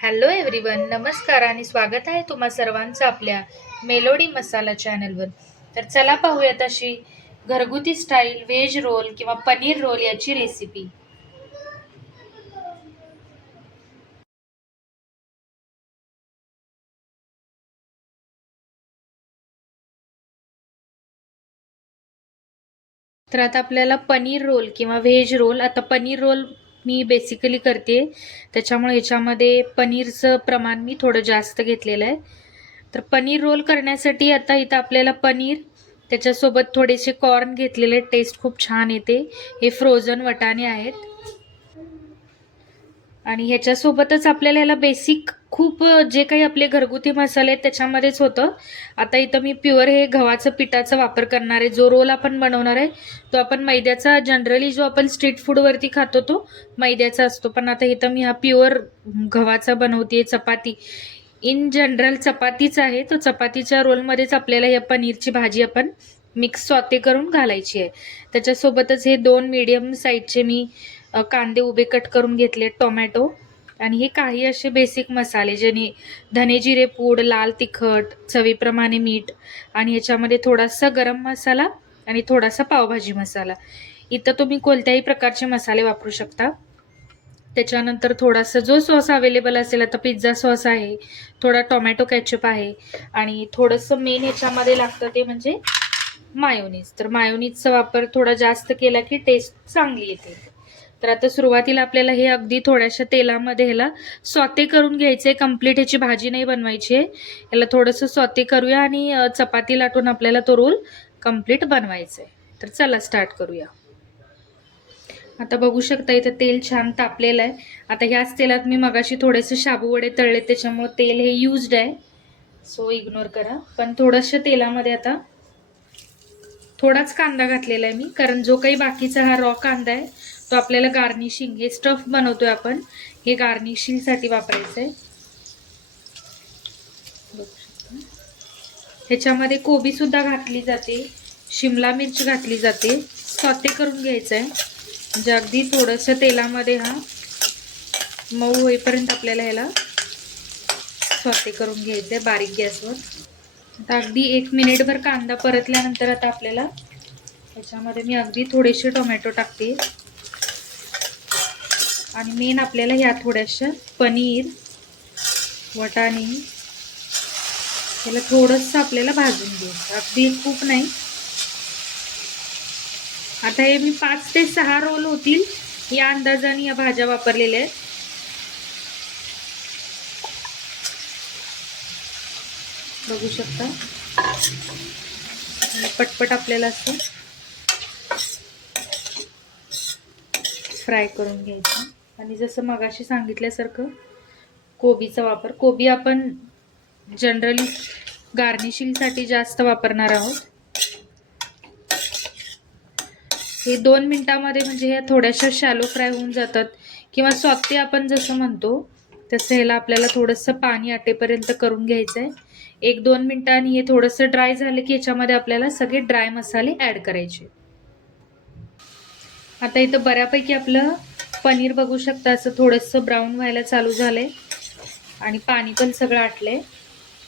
Hello everyone, नमस्कार आणि स्वागत आहे तुम्हा सर्वांचं आपल्या मेलोडी मसाला चॅनलवर. तर चला पाहूयात अशी घरगुती स्टाईल व्हेज रोल किंवा पनीर रोल याची रेसिपी. तर आता आपल्याला पनीर रोल किंवा व्हेज रोल, आता पनीर रोल मी बेसिकली करते, त्याच्यामुळे ह्याच्यामध्ये पनीरचं प्रमाण मी थोडं जास्त घेतलेलं आहे. तर पनीर रोल करण्यासाठी आता इथं आपल्याला पनीर, त्याच्यासोबत थोडेसे कॉर्न घेतलेले, टेस्ट खूप छान येते. हे फ्रोझन वटाणे आहेत आणि ह्याच्यासोबतच आपल्याला ह्याला बेसिक खूप जे काही आपले घरगुती मसाले आहेत त्याच्यामध्येच होतं. आता इथं मी प्युअर हे गव्हाचं पिठाचा वापर करणार आहे. जो रोल आपण बनवणार आहे तो आपण मैद्याचा, जनरली जो आपण स्ट्रीट फूडवरती खातो तो मैद्याचा असतो, पण आता इथं मी हा प्युअर गव्हाचा बनवते. चपाती इन जनरल चपातीच आहे, तो चपातीच्या रोलमध्येच आपल्याला या पनीरची भाजी आपण मिक्स सॉते करून घालायची आहे. त्याच्यासोबतच हे 2 मीडियम साईजचे मी कांदे उभे कट करून घेतले, टोमॅटो आणि हे काही असे बेसिक मसाले, ज्याने धने जिरे पूड, लाल तिखट, चवीप्रमाणे मीठ आणि ह्याच्यामध्ये थोडासा गरम मसाला आणि थोडासा पावभाजी मसाला. इथं तुम्ही कोणत्याही प्रकारचे मसाले वापरू शकता. त्याच्यानंतर थोडासा जो सॉस अवेलेबल असेल, आता पिझ्झा सॉस आहे, थोडा टोमॅटो केचप आहे आणि थोडंसं मेन ह्याच्यामध्ये लागतं ते म्हणजे मायोनीज. तर मायोनीजचा वापर थोडा जास्त केला की टेस्ट चांगली येते. तर आता सुरुवातीला आपल्याला हे अगदी थोड्याशा तेलामध्ये ह्याला सॉते करून घ्यायचंय. कंप्लीट ह्याची भाजी नाही बनवायची आहे. याला थोडंसं सॉते करूया आणि चपाती लाटून आपल्याला तो रोल कंप्लीट बनवायचा आहे. तर चला स्टार्ट करूया. आता बघू शकता इथं तेल छान तापलेलं आहे. आता ह्याच तेलात मी मगाशी थोडेसे शाबू वडे तळले, त्याच्यामुळे तेल हे युज्ड आहे, सो इग्नोर करा. पण थोडंसं तेलामध्ये आता थोडाच कांदा घातलेला आहे मी, कारण जो काही बाकीचा हा रॉ कांदा आहे तो आपल्याला गार्निशिंग, हे स्टफ बनवतोय आपण, हे गार्निशिंगसाठी वापरायचं आहे. ह्याच्यामध्ये कोबी सुद्धा घातली जाते, शिमला मिरची घातली जाते. सॉते करून घ्यायचं आहे म्हणजे अगदी थोडंसं तेलामध्ये हा मऊ होईपर्यंत आपल्याला ह्याला सॉते करून घ्यायचं आहे बारीक गॅसवर. आता अगदी 1 मिनिटभर कांदा परतल्यानंतर आता आपल्याला ह्याच्यामध्ये मी अगदी थोडेसे टोमॅटो टाकते आणि मेन आपल्याला ह्या थोड्याशा पनीर, वटाणे याला थोडंसं आपल्याला भाजून घ्यायचं, अगदी खूप नाही. आता हे मी 5 ते 6 रोल होतील या अंदाजाने या भाज्या वापरलेल्या आहेत. बघू शकता पटपट आपल्याला असं फ्राय करून घ्यायचं. आणि जसं मगाशी सांगितल्यासारखं कोबीचा वापर, कोबी आपण जनरली गार्निशिंगसाठी जास्त वापरणार आहोत. हे 2 मिनिटांमध्ये म्हणजे ह्या थोड्याशा शॅलो फ्राय होऊन जातात, किंवा सॉते आपण जसं म्हणतो तसं ह्याला आपल्याला थोडंसं पाणी आटेपर्यंत करून घ्यायचं आहे. 1-2 मिनिटांनी हे थोडंसं ड्राय झालं की ह्याच्यामध्ये आपल्याला सगळे ड्राय मसाले ॲड करायचे. आता इथं बऱ्यापैकी आपलं पनीर बघू शकता असं थोडंसं ब्राऊन व्हायला चालू झालंय आणि पाणी पण सगळं आटलंय.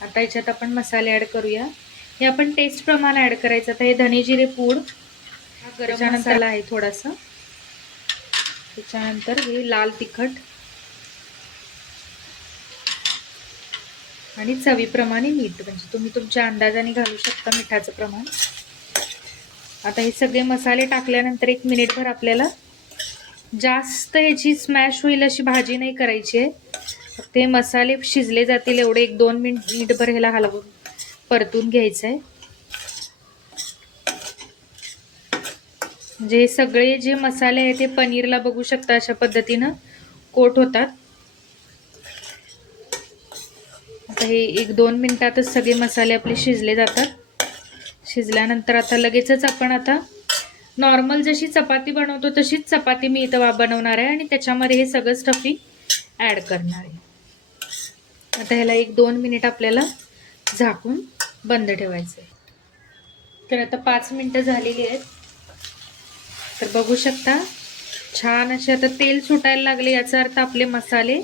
आता ह्याच्यात आपण मसाले ॲड करूया. हे आपण टेस्ट प्रमाणे ॲड करायचं. आता हे धने जिरे पूड, हा गरम मसाला आहे थोडासा, त्याच्यानंतर हे लाल तिखट आणि चवीप्रमाणे मीठ, म्हणजे तुम्ही तुमच्या अंदाजाने घालू शकता मिठाचं प्रमाण. आता हे सगळे मसाले टाकल्यानंतर 1 मिनिटभर आपल्याला जास्त ह्याची स्मॅश होईल अशी भाजी नाही करायची आहे. फक्त हे मसाले शिजले जातील एवढे 1-2 मिनिटभर ह्याला हलवून परतून घ्यायचं आहे. म्हणजे हे सगळे जे मसाले आहेत ते पनीरला बघू शकता अशा पद्धतीनं कोट होतात. आता हे 1-2 मिनिटातच सगळे मसाले आपले शिजले जातात. शिजल्यानंतर आता लगेचच आपण आता नॉर्मल जशी चपाती बनवतो तशीच चपाती मी इथं बनवणार आहे आणि त्याच्यामध्ये हे सगळं स्टफिंग ॲड करणार आहे. आता ह्याला 1-2 मिनिट आपल्याला झाकून बंद ठेवायचं आहे. तर आता 5 मिनिटं झालेली आहेत. तर बघू शकता छान असे आता तेल सुटायला लागले, याचा अर्थ आपले मसाले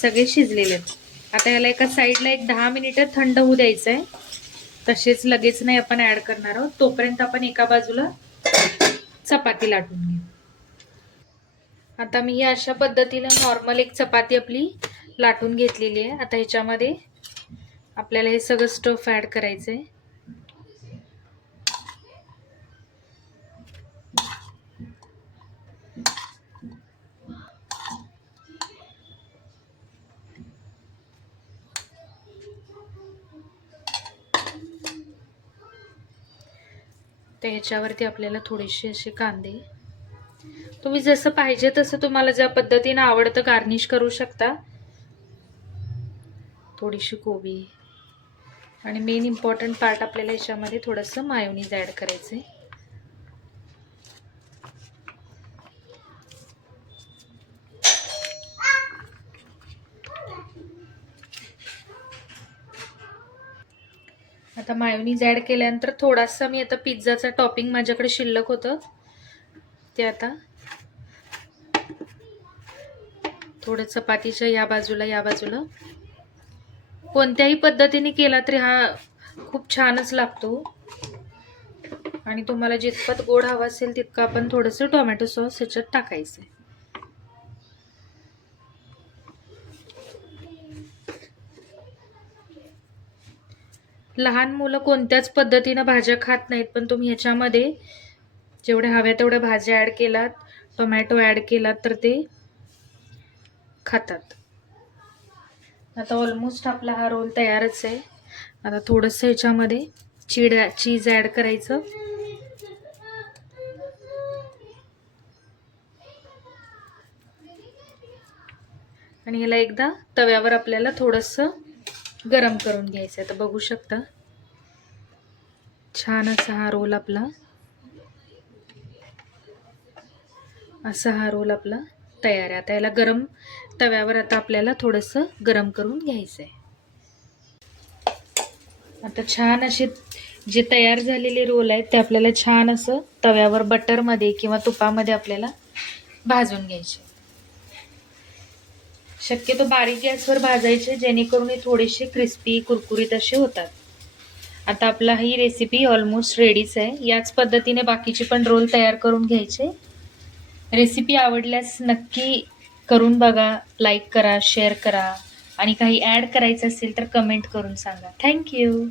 सगळे शिजलेले आहेत. आता याला एका साईडला एक 10 मिनिटं थंड होऊ द्यायचं आहे. तसेच लगेच नाही आपण ऍड करणार आहोत. तोपर्यंत आपण एका बाजूला चपाती लाटून घेऊ. आता मी ही अशा पद्धतीने नॉर्मल एक चपाती आपली लाटून घेतलेली आहे. आता ह्याच्यामध्ये आपल्याला हे सगळं स्टफ ऍड करायचं आहे. तर ह्याच्यावरती आपल्याला थोडेसे असे कांदे, तुम्ही जसं पाहिजे तसं तुम्हाला ज्या पद्धतीने आवडतं गार्निश करू शकता. थोडीशी कोबी आणि मेन इम्पॉर्टंट पार्ट आपल्याला याच्यामध्ये थोडंसं मायोनीज ऍड करायचं आहे. आता मायोनीज ऍड केल्यानंतर थोडासा मी आता पिझ्झाचा टॉपिंग माझ्याकडे शिल्लक होतं ते आता थोडं चपातीच्या या बाजूला कोणत्याही पद्धतीने केला तरी हा खूप छानच लागतो. आणि तुम्हाला जितपत गोड हवा असेल तितकं आपण थोडंसं टोमॅटो सॉस ह्याच्यात टाकायचं. लहान मुलं कोणत्याच पद्धतीनं भाज्या खात नाहीत, पण तुम्ही ह्याच्यामध्ये जेवढ्या हव्या तेवढ्या भाज्या ऍड केलात, टोमॅटो ऍड केलात तर ते खातात. आता ऑलमोस्ट आपला हा रोल तयारच आहे. आता थोडंसं ह्याच्यामध्ये चीज ऍड करायचं. आणि ह्याला एकदा तव्यावर आपल्याला थोडंसं गरम करून घ्यायचं आहे. तर बघू शकता छान असा हा रोल आपला तयार आहे. आता याला गरम तव्यावर आता आपल्याला थोडंसं गरम करून घ्यायचं आहे. आता छान असे जे तयार झालेले रोल आहेत ते आपल्याला छान असं तव्यावर बटरमध्ये किंवा तुपामध्ये आपल्याला भाजून घ्यायचे. शक्यतो बारीक गॅसवर भाजायचे जेणेकरून हे थोडेसे क्रिस्पी कुरकुरीत असे होतात. आता आपला ही रेसिपी ऑलमोस्ट रेडीच आहे. याच पद्धतीने बाकीचे पण रोल तयार करून घ्यायचे. रेसिपी आवडल्यास नक्की करून बघा, लाईक करा, शेअर करा आणि काही ॲड करायचं असेल तर कमेंट करून सांगा. थँक्यू.